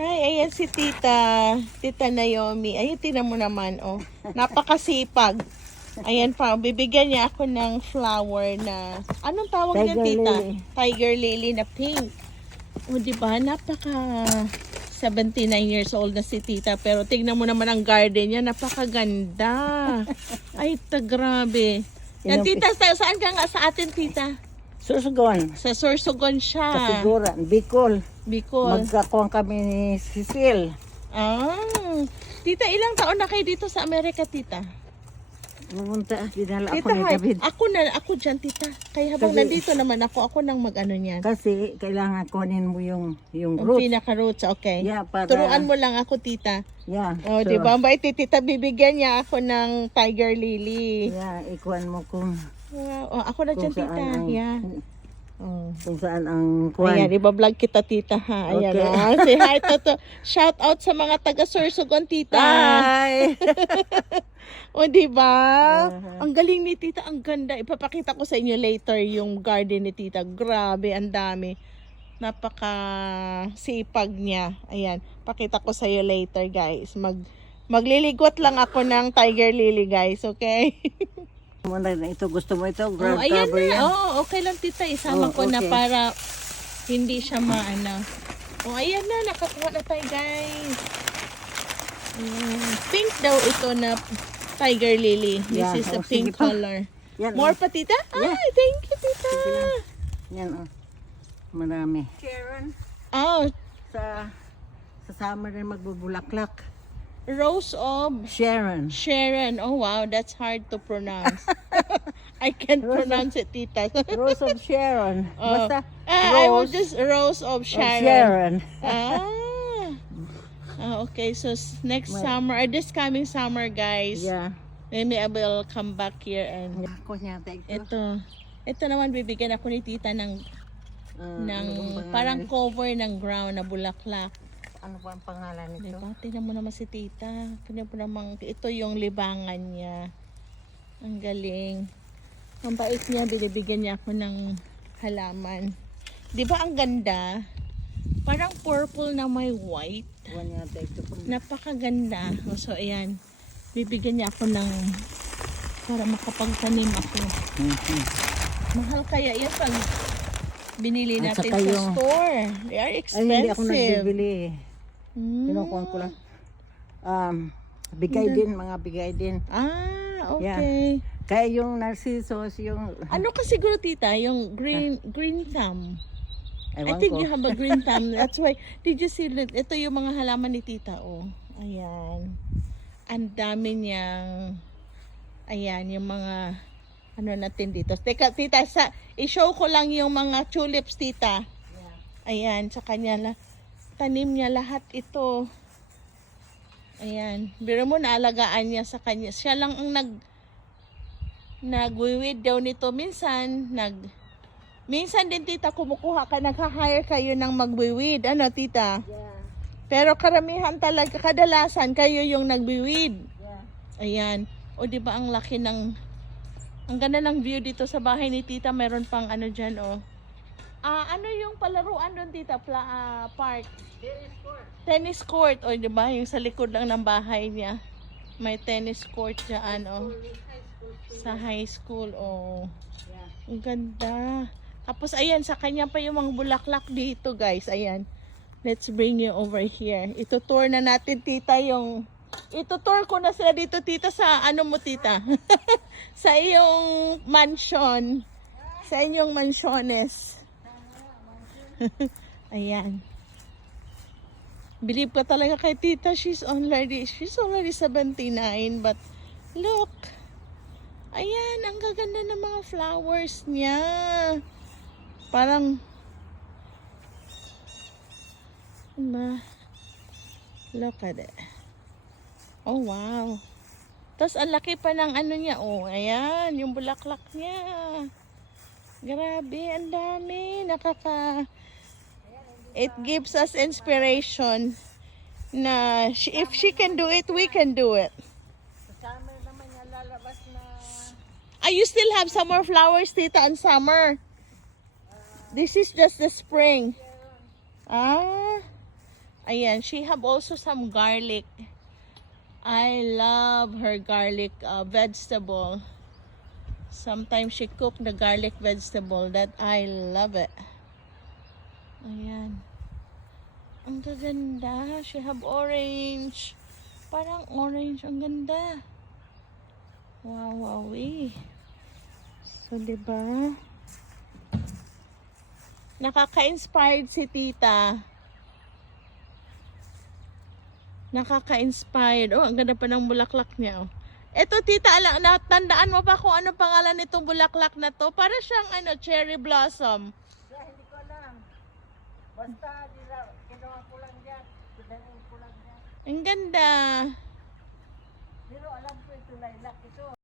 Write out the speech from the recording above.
Hi, ayan si Tita Naomi. Ayun, tingnan mo naman, oh. Napakasipag. Ayan pa, bibigyan niya ako ng flower na, anong tawag niya, Tiger tita? lily. Tiger lily na pink. O, diba? Napaka 79 years old na si tita. Pero tingnan mo naman ang garden niya. Napakaganda. Ay, grabe. Yan, tita, saan ka nga sa atin, tita? Susugon. Sa Sorsogon siya. Kasiguran. Bicol. Bicol. Magkakuha kami ni Cecil. Ah, tita, ilang taon na kayo dito sa Amerika, tita? Pumunta, dinala ako Tita, ni hi. David. Ako dyan, tita. Kaya habang Kasi- nandito naman ako nang mag-ano niyan. Kasi kailangan kunin mo yung Ang roots. pinaka-roots, okay. Yeah, para... Turuan mo lang ako, tita. Yeah. O, so, di ba? Ang bait ni tita, bibigyan niya ako ng tiger lily. Yeah, ikuan mo kung Wow. O, ako na dyan, saan tita. ang... Yeah. Oh. Kung saan ang kuan. Ayan, iba-vlog kita, tita, ha? Ayan, Okay. ha? Say hi, to. Shout out sa mga taga-Sorsogon, tita. Hi! O, di ba? Uh-huh. Ang galing ni tita, ang ganda. Ipapakita ko sa inyo later yung garden ni tita. Grabe, ang dami. Napaka sipag niya. Ayan, pakita ko sa iyo later, guys. Magliligot lang ako ng tiger lily, guys, okay? Muna na ito, gusto mo ito? Oh, Ground ayan cover na. yan. Oo, okay lang, tita. Isama Oh, ko na okay. para hindi siya maano. Oh, ayan na. Nakakuha na tayo, guys. Pink daw ito na tiger lily. This Yeah, is a oh, pink sige pa. color. Yan, More oh. pa, tita? Yeah. Ay, thank you, tita. Yan, oh. Marami. Sharon, Oh, sa summer rin magbubulaklak. Rose of Sharon. Sharon. Oh, wow. That's hard to pronounce. I can't pronounce it, tita. Rose of Sharon. Oh. Basta I will Rose just Rose of of Sharon. Sharon. Okay, so next summer, or this coming summer, guys, Yeah. maybe I will come back here and Ako niya, ito. ito naman bibigyan ako ni tita ng parang cover ng ground na bulaklak. Ano pa ang pangalan nito? Diba? Tingnan mo naman si tita. Tingnan mo naman, ito yung libangan niya. Ang galing. Ang bait niya, binibigyan niya ako ng halaman. Di ba ang ganda? Parang purple na may white. Kuha niya, ito. Napakaganda. So, ayan. Bibigyan niya ako ng para makapagtanim ako. Mahal kaya yan pag binili At natin saka sa yung- store. They are Ay, expensive. hindi ako nagbibili. Kinukuha ko lang. Bigay din, mga bigay din. Ah, okay. Kaya yung narcissus, yung... Ano ka siguro, tita? Yung green thumb. I Ewan think ko. you have a green thumb. That's why. Did you see that? Ito yung mga halaman ni tita, oh. Ayan. Ang dami niyang... Ayan, yung mga... Ano natin dito. Teka, tita, i-show ko lang yung mga tulips, tita. Ayan, sa kanya tanim niya lahat ito. Ayan. Biro mo, naalagaan niya sa kanya. Siya lang ang nagwiwid daw nito. Minsan din, tita, kumukuha ka, nagha-hire kayo ng magwiwid. Ano, tita? Yeah. Pero karamihan talaga, kadalasan kayo yung nagwiwid. Yeah. Ayan. O, di ba ang laki ng... Ang ganda ng view dito sa bahay ni tita. Meron pang ano dyan, oh. Ano yung palaruan doon, tita? Park. Tennis court. O, di ba? Yung sa likod lang ng bahay niya. May tennis court dyan, oh. Sa high school, oh. Ang ganda. Tapos, ayan, sa kanya pa yung mga bulaklak dito, guys. Ayan. Let's bring you over here. Ito-tour na natin, tita, yung... Ito-tour ko na sila dito, tita, sa ano mo, tita? Sa iyong mansion. Sa inyong mansiones. Ayan. Believe ko talaga kay tita. She's already 79. But, look. Ayan, ang gaganda ng mga flowers niya. Parang, look at it. Oh, wow. Tapos, ang laki pa ng ano niya. Oh, ayan, yung bulaklak niya. Grabe, ang dami. It gives us inspiration na if she can do it, we can do it. Summer naman niya lalabas na... You still have some more flowers, tita, in summer. This is just the spring. Ayan, she have also some garlic. I love her garlic vegetable. Sometimes she cook the garlic vegetable that I love it. Ayan. Ang gaganda. She have orange. Parang orange. Ang ganda. Wow, wow, eh. So, diba? Nakaka-inspired si tita. Nakaka-inspired. Oh, ang ganda pa ng bulaklak niya. Oh. Eto tita, natandaan mo pa kung ano pangalan nitong bulaklak na to? Para siyang cherry blossom. Hindi ko alam. Basta, kinuha ko lang yan. Pinarin ko lang yan. Ang ganda. Pero alam ko ito, lilac ito.